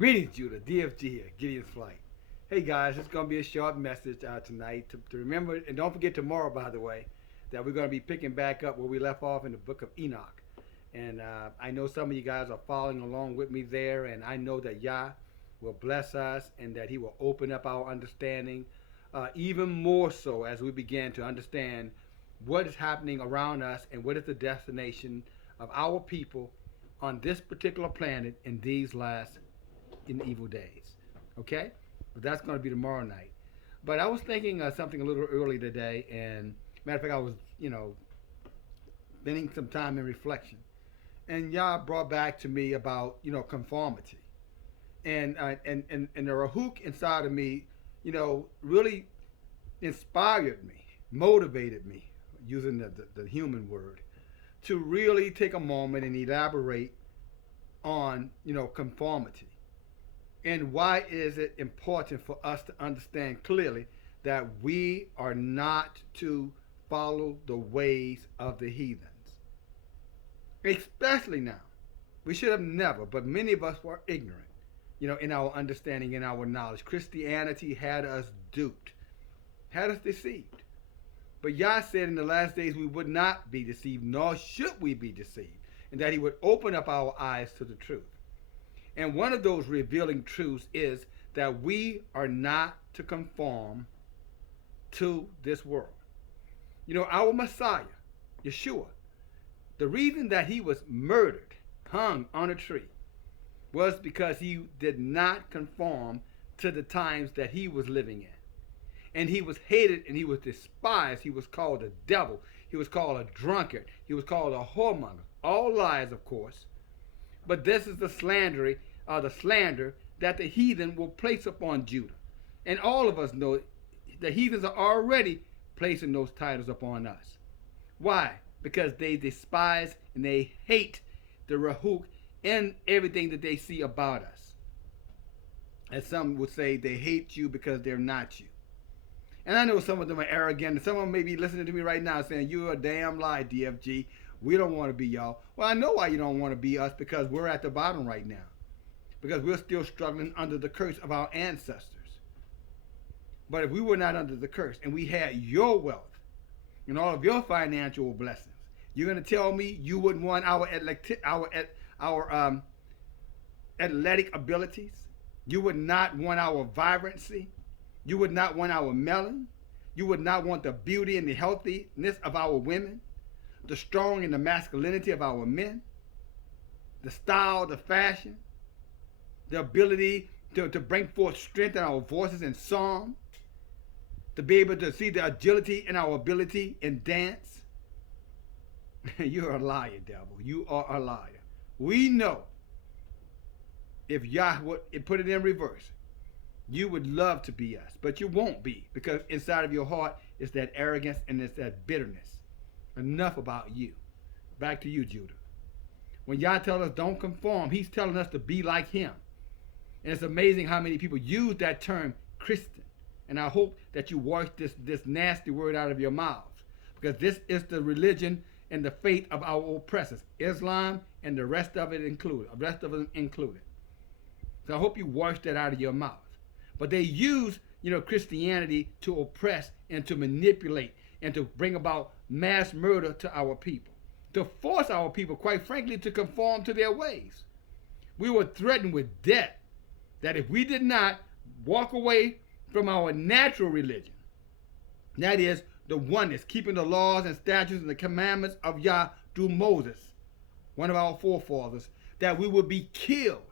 Greetings, Judah. DFG here, Gideon's Flight. Hey guys, it's going to be a short message tonight to remember, and don't forget tomorrow, by the way, that we're going to be picking back up where we left off in the book of Enoch. And I know some of you guys are following along with me there, and I know that Yah will bless us and that He will open up our understanding even more so as we begin to understand what is happening around us and what is the destination of our people on this particular planet in these last in evil days. Okay? But that's going to be tomorrow night. But I was thinking something a little early today, and matter of fact, I was, spending some time in reflection. And Yah brought back to me about, conformity. And the Rahuk inside of me, really inspired me, motivated me, using the human word, to really take a moment and elaborate on, conformity. And why is it important for us to understand clearly that we are not to follow the ways of the heathens? Especially now. We should have never, but many of us were ignorant, in our understanding, in our knowledge. Christianity had us duped, had us deceived. But Yah said in the last days we would not be deceived, nor should we be deceived, and that He would open up our eyes to the truth. And one of those revealing truths is that we are not to conform to this world. Our Messiah, Yeshua, the reason that He was murdered, hung on a tree, was because He did not conform to the times that He was living in. And He was hated and He was despised. He was called a devil. He was called a drunkard. He was called a whoremonger. All lies, of course. But this is the slander that the heathen will place upon Judah. And all of us know the heathens are already placing those titles upon us. Why? Because they despise and they hate the Rahuk and everything that they see about us. As some would say, they hate you because they're not you. And I know some of them are arrogant, and some of them may be listening to me right now saying, you're a damn lie, DFG. We don't want to be y'all. Well, I know why you don't want to be us, because we're at the bottom right now. Because we're still struggling under the curse of our ancestors. But if we were not under the curse and we had your wealth and all of your financial blessings, you're going to tell me you wouldn't want our athletic abilities? You would not want our vibrancy? You would not want our melon? You would not want the beauty and the healthiness of our women? The strong and the masculinity of our men? The style, the fashion? The ability to bring forth strength in our voices in song? To be able to see the agility in our ability in dance? You're a liar, devil. You are a liar. We know if Yah would put it in reverse, you would love to be us, but you won't be, because inside of your heart is that arrogance and it's that bitterness. Enough about you. Back to you, Judah. When Yah tells us don't conform, He's telling us to be like Him. And it's amazing how many people use that term Christian. And I hope that you wash this nasty word out of your mouths, because this is the religion and the faith of our oppressors, Islam and the rest of it included, So I hope you wash that out of your mouth. But they use, Christianity to oppress and to manipulate and to bring about mass murder to our people, to force our people, quite frankly, to conform to their ways. We were threatened with death, that if we did not walk away from our natural religion, that is, the oneness, keeping the laws and statutes and the commandments of Yah through Moses, one of our forefathers, that we would be killed,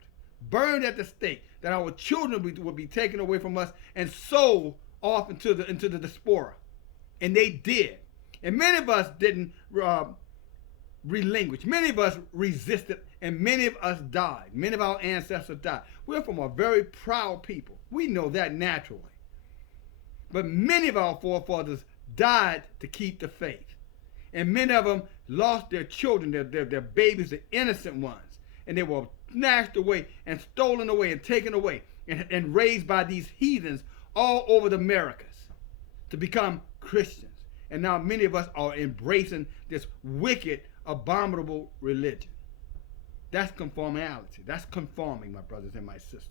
burned at the stake, that our children would be taken away from us and sold off into the diaspora. And they did. And many of us didn't relinquish. Many of us resisted, and many of us died. Many of our ancestors died. We're from a very proud people. We know that naturally. But many of our forefathers died to keep the faith. And many of them lost their children, their babies, the innocent ones. And they were snatched away and stolen away and taken away and raised by these heathens all over the Americas to become Christians. And now many of us are embracing this wicked, abominable religion. That's conformality. That's conforming, my brothers and my sisters.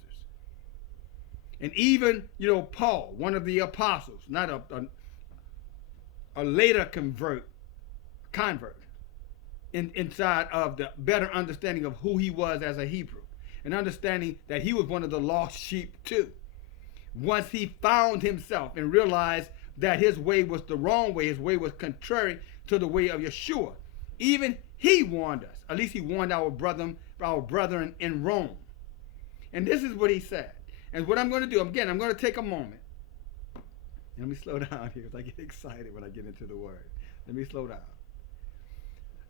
And even, Paul, one of the apostles, not a later convert, inside of the better understanding of who he was as a Hebrew, and understanding that he was one of the lost sheep too. Once he found himself and realized that his way was the wrong way, his way was contrary to the way of Yeshua, even he warned us. At least he warned our brethren in Rome. And this is what he said. And what I'm going to do, again, I'm going to take a moment. And let me slow down here because I get excited when I get into the word. Let me slow down.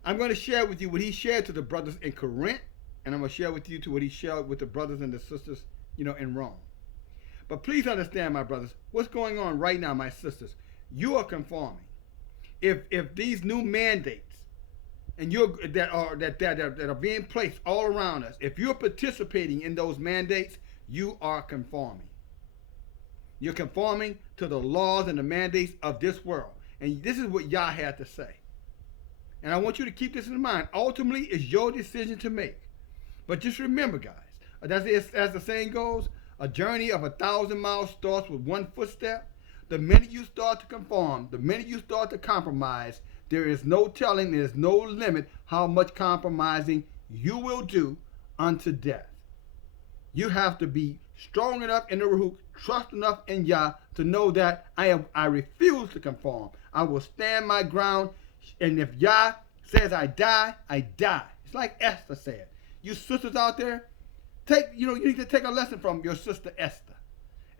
I'm going to share with you what he shared to the brothers in Corinth, and I'm going to share with you what he shared with the brothers and the sisters, in Rome. But please understand, my brothers, what's going on right now, my sisters. You are conforming. If these new mandates and that are being placed all around us, if you're participating in those mandates, you are conforming. You're conforming to the laws and the mandates of this world. And this is what Yah had to say. And I want you to keep this in mind. Ultimately, it's your decision to make. But just remember, guys, as the saying goes, a journey of 1,000 miles starts with one footstep. The minute you start to conform, the minute you start to compromise, there is no telling, there is no limit how much compromising you will do unto death. You have to be strong enough in the Ruach, trust enough in Yah to know that I refuse to conform. I will stand my ground, and if Yah says I die, I die. It's like Esther said. You sisters out there, you need to take a lesson from your sister Esther.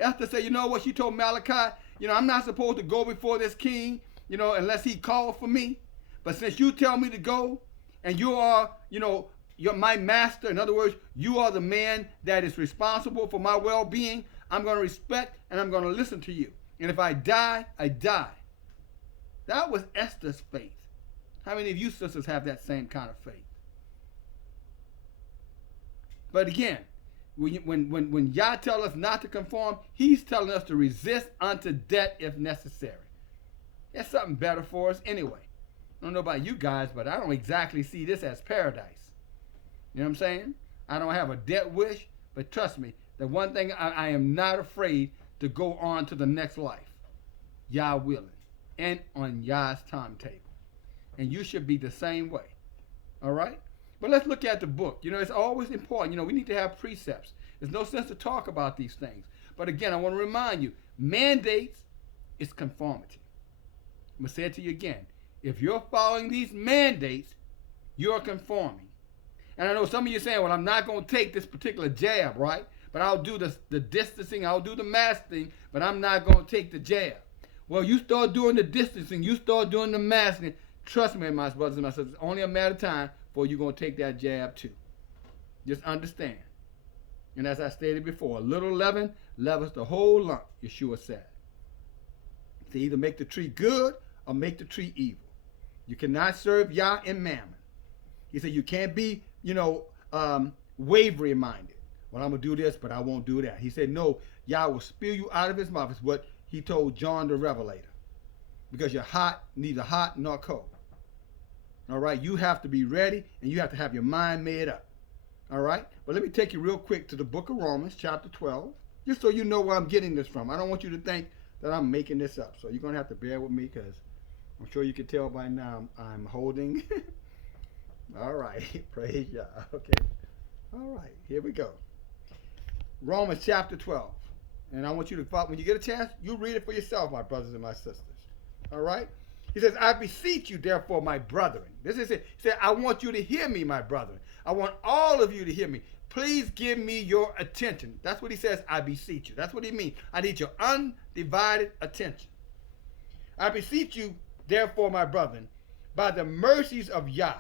Esther said, you know what? She told Malachi, I'm not supposed to go before this king, unless he called for me. But since you tell me to go, and you are, you're my master. In other words, you are the man that is responsible for my well-being. I'm going to respect and I'm going to listen to you. And if I die, I die. That was Esther's faith. How many of you sisters have that same kind of faith? But again, when Yah tells us not to conform, he's telling us to resist unto death if necessary. That's something better for us anyway. I don't know about you guys, but I don't exactly see this as paradise. You know what I'm saying? I don't have a death wish, but trust me, the one thing I am not afraid to go on to the next life, Yah willing, and on Yah's timetable. And you should be the same way. All right? But let's look at the book. It's always important. We need to have precepts. There's no sense to talk about these things. But again, I want to remind you, mandates is conformity. I'm going to say it to you again. If you're following these mandates, you're conforming. And I know some of you are saying, well, I'm not going to take this particular jab, right? But I'll do the distancing, I'll do the masking, but I'm not going to take the jab. Well, you start doing the distancing, you start doing the masking. Trust me, my brothers and my sisters, it's only a matter of time before you're going to take that jab too. Just understand. And as I stated before, a little leaven levels the whole lump, Yeshua said. To either make the tree good or make the tree evil. You cannot serve Yah and Mammon. He said you can't be, wavering minded. Well, I'm going to do this, but I won't do that. He said, no, Yah will spew you out of his mouth. It's what he told John the Revelator. Because you're hot, neither hot nor cold. All right, you have to be ready, and you have to have your mind made up. All right, but let me take you real quick to the book of Romans, chapter 12, just so you know where I'm getting this from. I don't want you to think that I'm making this up, so you're going to have to bear with me because I'm sure you can tell by now I'm holding. All right, praise Yah. Okay, all right, here we go. Romans chapter 12, and I want you to, when you get a chance, you read it for yourself, my brothers and my sisters. All right? He says, I beseech you, therefore, my brethren. This is it. He said, I want you to hear me, my brethren. I want all of you to hear me. Please give me your attention. That's what he says, I beseech you. That's what he means. I need your undivided attention. I beseech you, therefore, my brethren, by the mercies of Yah,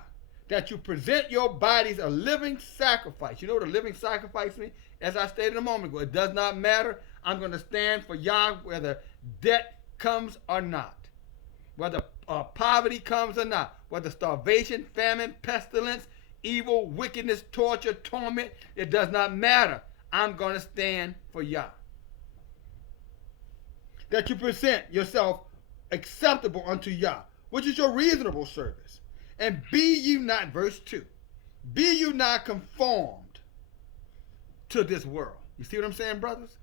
that you present your bodies a living sacrifice. You know what a living sacrifice means? As I stated a moment ago, it does not matter. I'm going to stand for Yah whether debt comes or not. Whether poverty comes or not, whether starvation, famine, pestilence, evil, wickedness, torture, torment, it does not matter. I'm going to stand for Yah. That you present yourself acceptable unto Yah, which is your reasonable service. And be ye not, verse 2, Be you not conformed to this world. You see what I'm saying, brothers?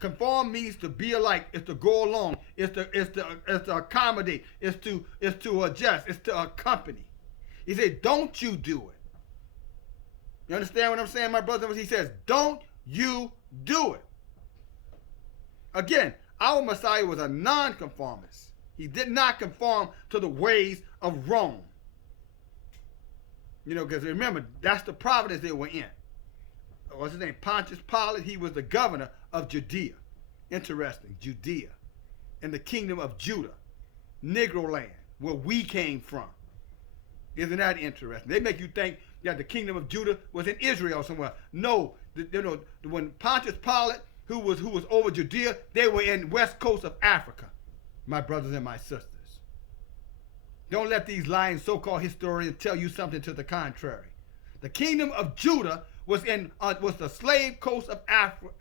Conform means to be alike. It's to go along. It's to accommodate. It's to adjust. It's to accompany. He said, don't you do it. You understand what I'm saying, my brothers? He says, don't you do it. Again, our Messiah was a non-conformist. He did not conform to the ways of Rome. You know, because remember, that's the province they were in. What's his name? Pontius Pilate. He was the governor of Judea. Interesting. Judea. In the kingdom of Judah. Negro land. Where we came from. Isn't that interesting? They make you think that the kingdom of Judah was in Israel somewhere. No. When Pontius Pilate, who was over Judea, they were in west coast of Africa. My brothers and my sisters. Don't let these lying so-called historians tell you something to the contrary. The kingdom of Judah was the slave coast of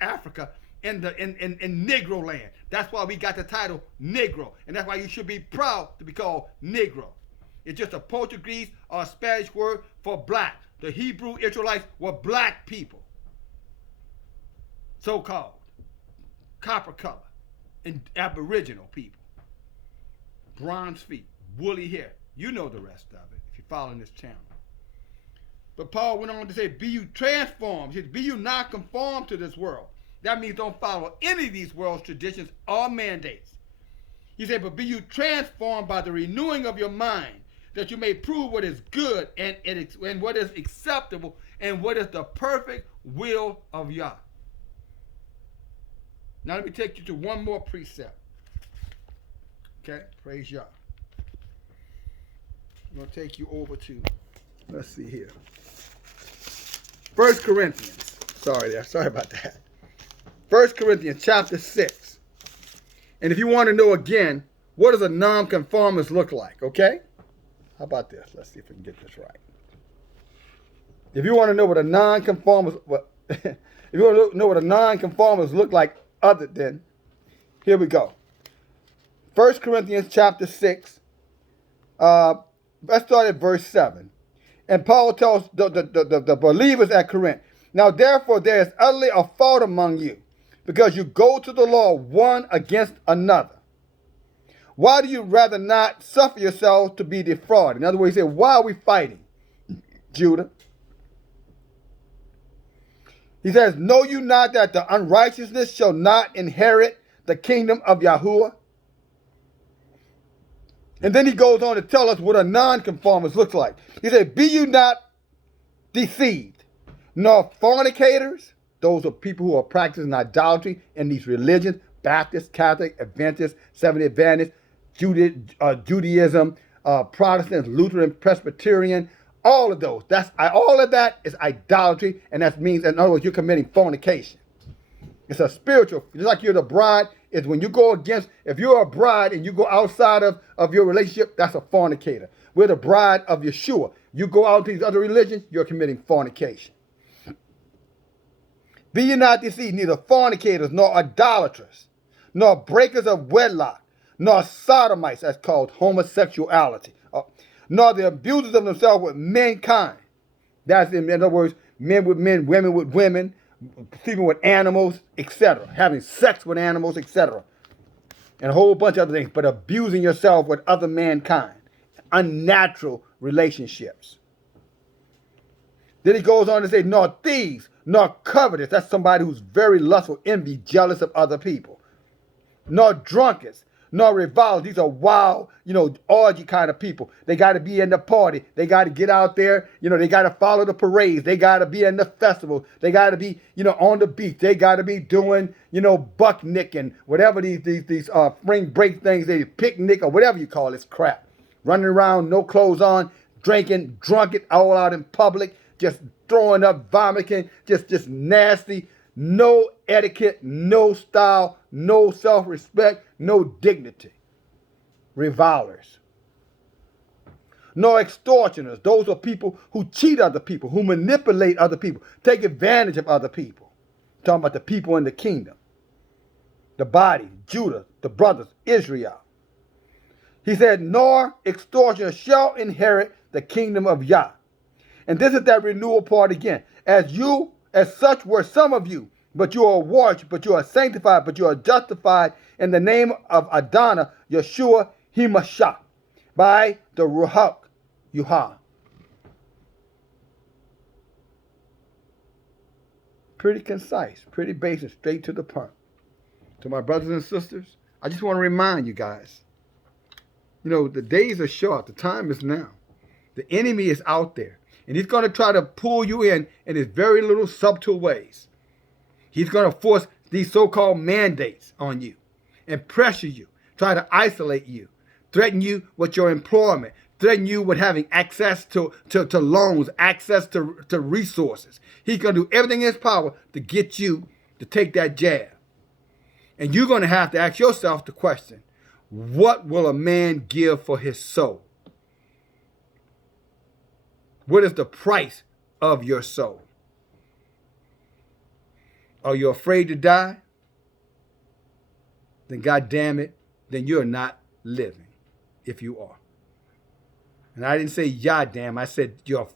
Africa in Negro land. That's why we got the title Negro, and that's why you should be proud to be called Negro. It's just a Portuguese or a Spanish word for black. The Hebrew Israelites were black people, so-called copper color, and Aboriginal people, bronze feet, woolly hair. You know the rest of it if you're following this channel. But Paul went on to say, be you transformed. He said, be you not conformed to this world. That means don't follow any of these world's traditions or mandates. He said, but be you transformed by the renewing of your mind, that you may prove what is good and what is acceptable and what is the perfect will of Yah. Now let me take you to one more precept. Okay, praise Yah. I'm going to take you over to, let's see here. 1 Corinthians. Sorry about that. 1 Corinthians chapter 6. And if you want to know again, what does a nonconformist look like, okay? How about this? Let's see if we can get this right. If you want to know what a nonconformist, if you want to know what a nonconformist look like other than, here we go. 1 Corinthians chapter 6. Let's start at verse 7. And Paul tells the believers at Corinth, now therefore there is utterly a fault among you, because you go to the law one against another. Why do you rather not suffer yourselves to be defrauded? In other words, he said, why are we fighting, Judah? He says, know you not that the unrighteousness shall not inherit the kingdom of Yahuwah? And then he goes on to tell us what a nonconformist looks like. He said, be you not deceived, nor fornicators. Those are people who are practicing idolatry in these religions, Baptist, Catholic, Adventist, Seventh-day Adventist, Judaism, Protestant, Lutheran, Presbyterian, all of those. All of that is idolatry, and that means, in other words, you're committing fornication. It's a spiritual, just like you're the bride, is when you go against, if you're a bride and you go outside of your relationship, that's a fornicator. We're the bride of Yeshua. You go out to these other religions, you're committing fornication. Be ye not deceived, neither fornicators, nor idolaters, nor breakers of wedlock, nor sodomites, that's called homosexuality, nor the abusers of themselves with mankind. That's in other words, men with men, women with women, sleeping with animals, etc., having sex with animals, etc., and a whole bunch of other things, but abusing yourself with other mankind, unnatural relationships. Then he goes on to say, nor thieves, nor covetous, that's somebody who's very lustful, envy, jealous of other people, nor drunkards, nor revilers. These are wild, orgy kind of people. They got to be in the party. They got to get out there. They got to follow the parades. They got to be in the festival. They got to be, on the beach. They got to be doing, bucknicking, whatever these spring break things, they picnic or whatever you call this crap. Running around, no clothes on, drinking, drunken, all out in public, just throwing up, vomiting, just nasty. No etiquette, no style, no self-respect, no dignity. Revilers. No extortioners. Those are people who cheat other people, who manipulate other people, take advantage of other people. I'm talking about the people in the kingdom. The body, Judah, the brothers, Israel. He said, nor extortioners shall inherit the kingdom of Yah. And this is that renewal part again. As such were some of you, but you are washed, but you are sanctified, but you are justified in the name of Adonai, Yeshua, Himashah, by the Ruach Yuhah. Pretty concise, pretty basic, straight to the point. To my brothers and sisters, I just want to remind you guys, the days are short. The time is now. The enemy is out there. And he's going to try to pull you in his very little subtle ways. He's going to force these so-called mandates on you and pressure you, try to isolate you, threaten you with your employment, threaten you with having access to loans, access to resources. He's going to do everything in his power to get you to take that jab. And you're going to have to ask yourself the question, what will a man give for his soul? What is the price of your soul? Are you afraid to die? Then God damn it, then you're not living if you are. And I didn't say yah damn, I said your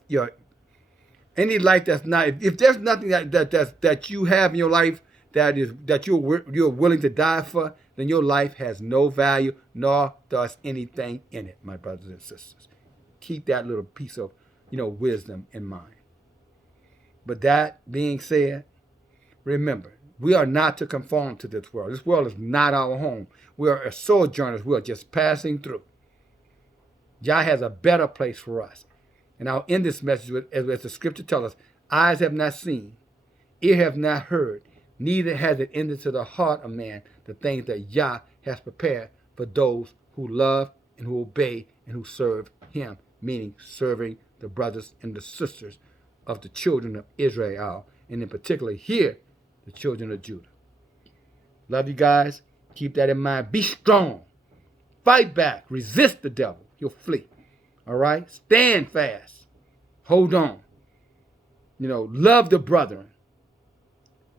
any life that's not, if there's nothing that you have in your life that you're willing to die for, then your life has no value, nor does anything in it, my brothers and sisters. Keep that little piece of wisdom in mind. But that being said, remember, we are not to conform to this world. This world is not our home. We are sojourners. We are just passing through. Yah has a better place for us. And I'll end this message with, as the scripture tells us, eyes have not seen, ear have not heard, neither has it entered to the heart of man the things that Yah has prepared for those who love and who obey and who serve him, meaning serving the brothers and the sisters of the children of Israel, and in particular here, the children of Judah. Love you guys. Keep that in mind. Be strong. Fight back. Resist the devil. He'll flee. All right? Stand fast. Hold on. Love the brethren.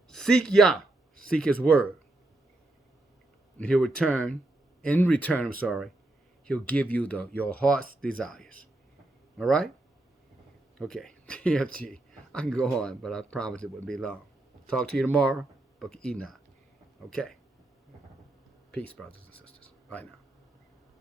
Seek Yah. Seek his word. And he'll return. In return, he'll give you your heart's desires. All right? Okay. TFG. I can go on, but I promise it wouldn't be long. Talk to you tomorrow. Book of Enoch. Okay. Peace, brothers and sisters. Bye now.